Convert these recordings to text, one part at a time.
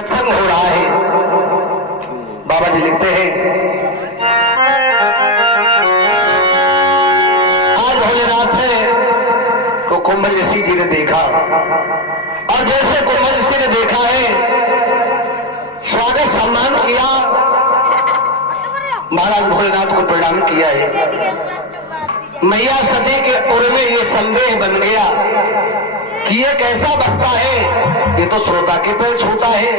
सत्संग हो रहा है। बाबा जी लिखते हैं, आज भोलेनाथ से को कुंभल ऋषि जी ने देखा और जैसे कुंभल ऋषि ने देखा है स्वागत सम्मान किया, महाराज भोलेनाथ को प्रणाम किया है। मैया सती के उर में ये संदेह बन गया कि ये कैसा भक्ता है, ये तो श्रोता के पैर छूता है,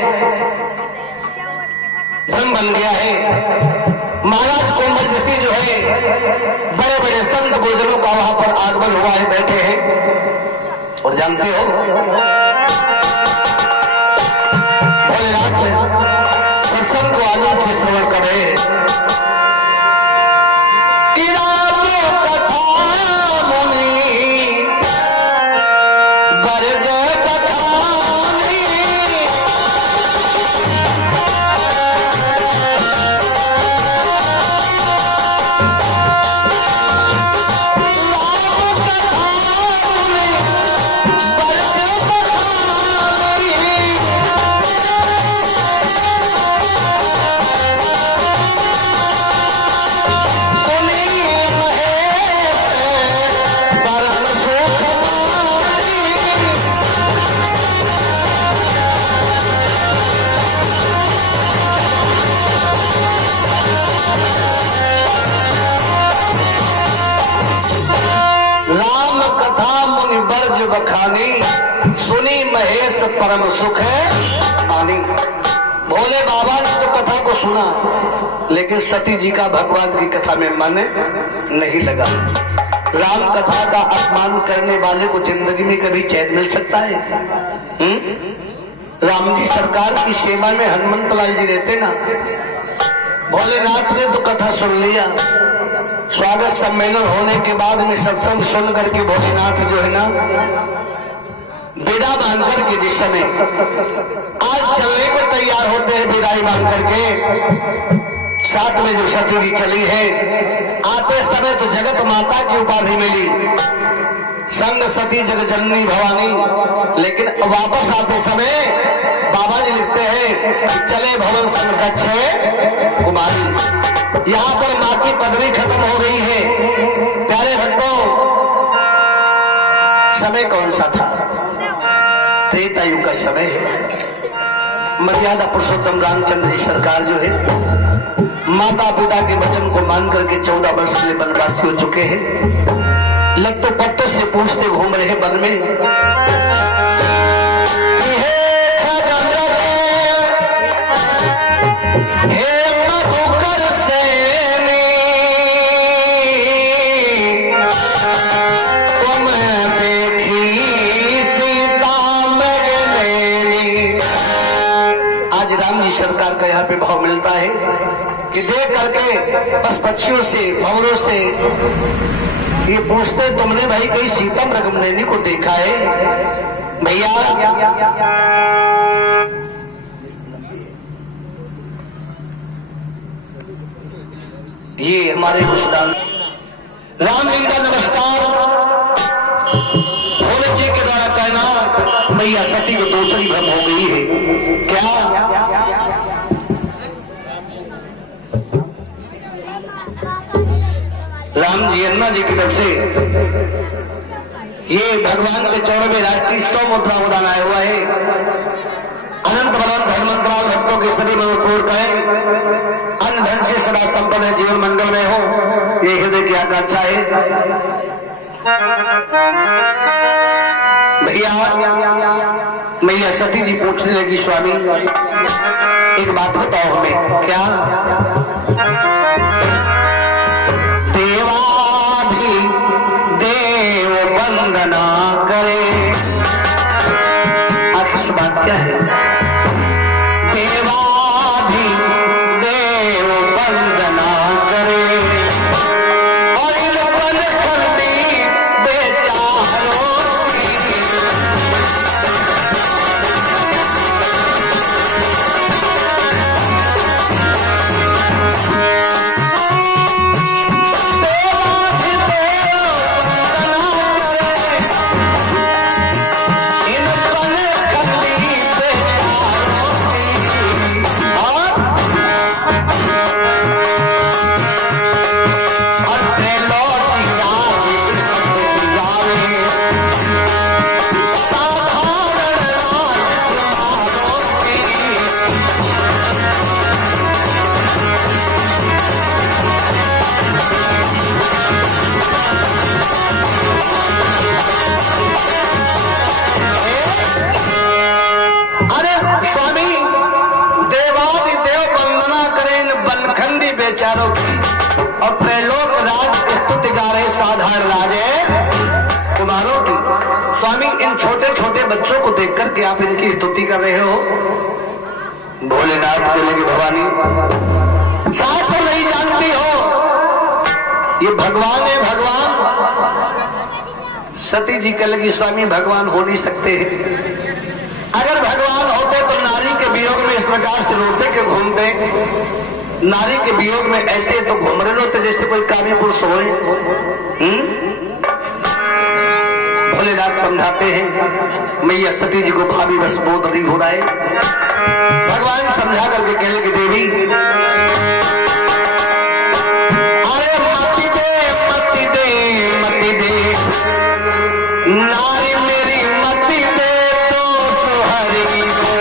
भ्रम बन गया है। महाराज कुंभल ऋषि जो है बड़े बड़े संत गुरुजनों का वहां पर आगमन हुआ है, बैठे हैं और जानते हो भोलेनाथ सत्संग को आनंद से श्रवण कर रहे हैं। बखानी सुनी महेश परम सुख है आनी। भोले बाबा ने तो कथा को सुना, लेकिन सती जी का भगवान की कथा में मन नहीं लगा। राम कथा का अपमान करने वाले को जिंदगी में कभी चैन मिल सकता है? राम जी सरकार की सेवा में हनुमंत लाल जी रहते ना। भोलेनाथ ने तो कथा सुन लिया। स्वागत सम्मेलन होने के बाद में सत्संग सुन करके भोलेनाथ जो है ना विदा बांध करके, जिस समय आज चलने को तैयार होते हैं विदाई बांध करके, साथ में जब सती जी चली है, आते समय तो जगत माता की उपाधि मिली, संग सती जग जननी भवानी, लेकिन वापस आते समय बाबा जी लिखते हैं चले भवन संग दक्ष कुमारी। यहाँ पर माँ की पदवी खत्म हो गई है। प्यारे भक्तों, समय कौन सा था? त्रेता युग का समय है। मर्यादा पुरुषोत्तम रामचंद्र जी सरकार जो है माता पिता के वचन को मान करके 14 वर्ष के लिए वनवासी हो चुके हैं। लत्तों पत्तों से पूछते घूम रहे वन में, सरकार का यहाँ पे भाव मिलता है कि देख करके बस पक्षियों से भंवरों से ये पूछते तुमने भाई कहीं सीता मृगनयनी को देखा है? भैया ये हमारे मुस्तान राम जी का नमस्कार। भोले जी के द्वारा कहना मैया सती को दूसरी भ्रम हो गई है। क्या राम जी अन्ना जी की तरफ से ये भगवान के चौड़ में राष्ट्रीय 100 मुद्रा उदान आया हुआ है। अनंत बलवंत हनुमंतलाल भक्तों के सभी में पूर्ण करें, अन्न धन से सदा संपन्न है, जीवन मंगल में हो, ये हृदय की आकांक्षा है। भैया मैया सती जी पूछने लगी, स्वामी एक बात बताओ हमें, क्या देवाधि देव वंदना करे? आखिर से बात क्या है? देवाधि देव वंदना करे और इन बन खंडी बेचारों बच्चों को देख करके आप इनकी स्तुति कर रहे हो। भोलेनाथ के लगे भवानी शायद तो नहीं जानती हो ये भगवान है। भगवान सती जी के लगी स्वामी भगवान हो नहीं सकते हैं। अगर भगवान होते तो नारी के वियोग में इस प्रकार से रोते के घूमते, नारी के वियोग में ऐसे तो घूम रहे होते जैसे कोई कामी पुरुष होए। भोलेनाथ समझाते हैं मैया सती जी को भाभी बस बोध नहीं हो रहा है। भगवान समझा करके कहने की देवी अरे मती दे मती दे मती दे नारी मेरी मती दे तो सुहरी को।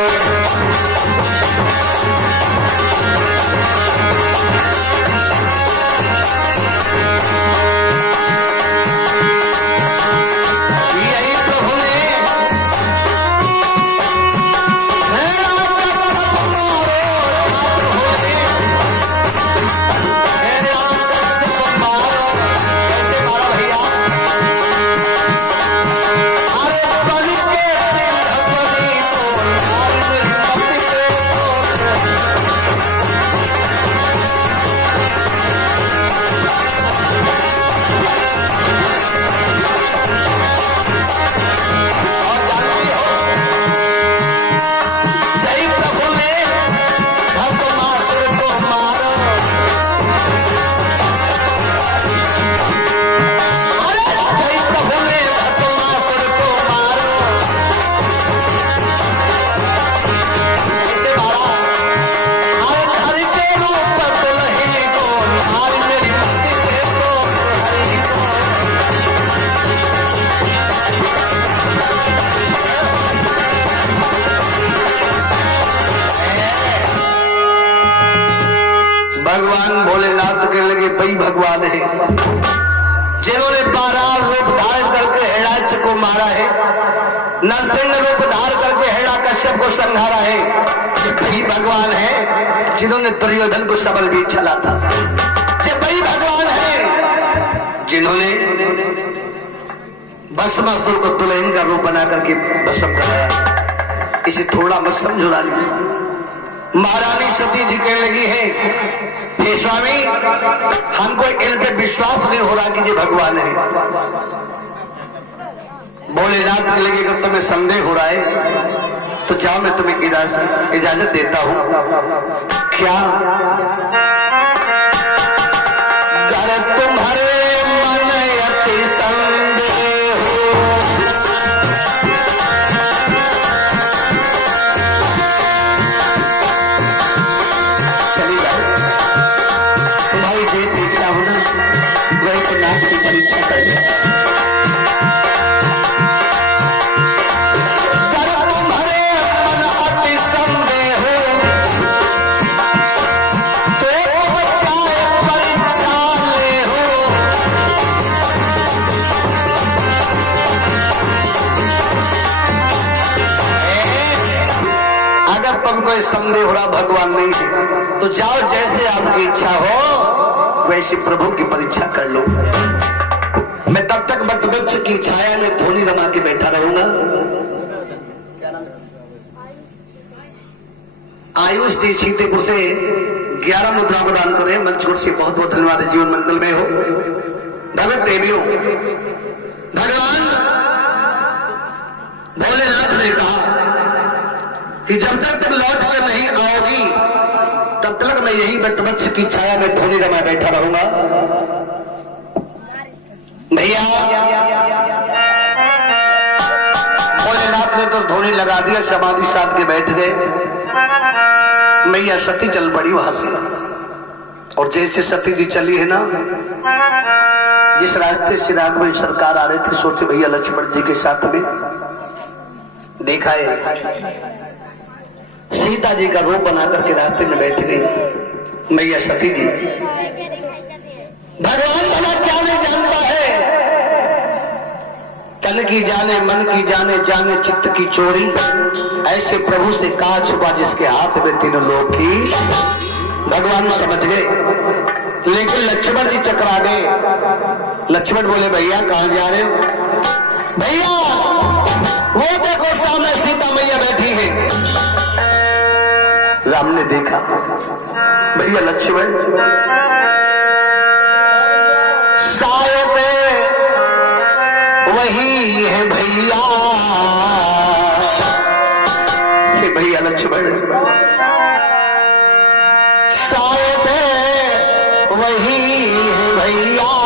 यही प्रभु ने भगवान भोलेनाथ के लगे वही भगवान है जिन्होंने 12 रूप धारण करके हिरण्याक्ष को मारा है, नरसिंह रूप धारण करके हिरण्यकश्यप को संहारा है। ये वही भगवान है जिन्होंने दुर्योधन को सबल बीच चला था। ये वही भगवान है जिन्होंने भस्मासुर को दुल्हन का रूप बना करके भस्म कराया। इसे थोड़ा मत समझो रानी। महारानी सती जी कहने लगी है हे स्वामी हमको इन पे विश्वास नहीं हो रहा कि ये भगवान है। भोलेनाथ के लगे अगर तुम्हें संदेह हो रहा है तो जाओ मैं तुम्हें इजाजत देता हूं। क्या अगर तुम्हारे मन अति संदेह हो जैसे इच्छा हो ना वही नाथ की परीक्षा कर ले। तुम्हारे मन अति संदेह हो तो चाहे परीक्षा ले हो। अगर तुमको इस संदेह हो रहा भगवान नहीं है तो जाओ जैसे आपकी इच्छा हो वैसे प्रभु की परीक्षा कर लो। मैं तब तक वटवृक्ष की छाया में धोनी रमा के बैठा रहूंगा। आयुष जी छीतेपुर से 11 मुद्रा को दान करें। मंचकोट से बहुत बहुत धन्यवाद। जीवन मंगल में हो। भगत प्रेमियों भगवान भोलेनाथ ने कहा कि जब तक तुम लौट कर नहीं आओगी तब तक मैं यही वटवृक्ष की छाया में धोनी रमा बैठा रहूंगा। भैया भोलेनाथ ने तो धोनी लगा दिया, समाधि साध के बैठ गए। मैया सती चल पड़ी वहां से और जैसे सती जी चली है ना जिस रास्ते से राघवन सरकार आ रहे थे सोचे भैया लक्ष्मण जी के साथ में देखा है सीता जी का रूप बना करके रास्ते में बैठ गई मैया सती जी। भगवान भला क्या नहीं जानता है, तन की जाने मन की जाने जाने चित्त की चोरी। ऐसे प्रभु से कहा छुपा जिसके हाथ में तीनों लोग की। भगवान समझ गए लेकिन लक्ष्मण जी चकरा गए। लक्ष्मण बोले भैया कहां जा रहे हो? भैया वो देखो सामने सीता मैया बैठी है। राम ने देखा भैया लक्ष्मण शायद वही है भैया, ये भैया लक्ष्मण शायद वही है भैया।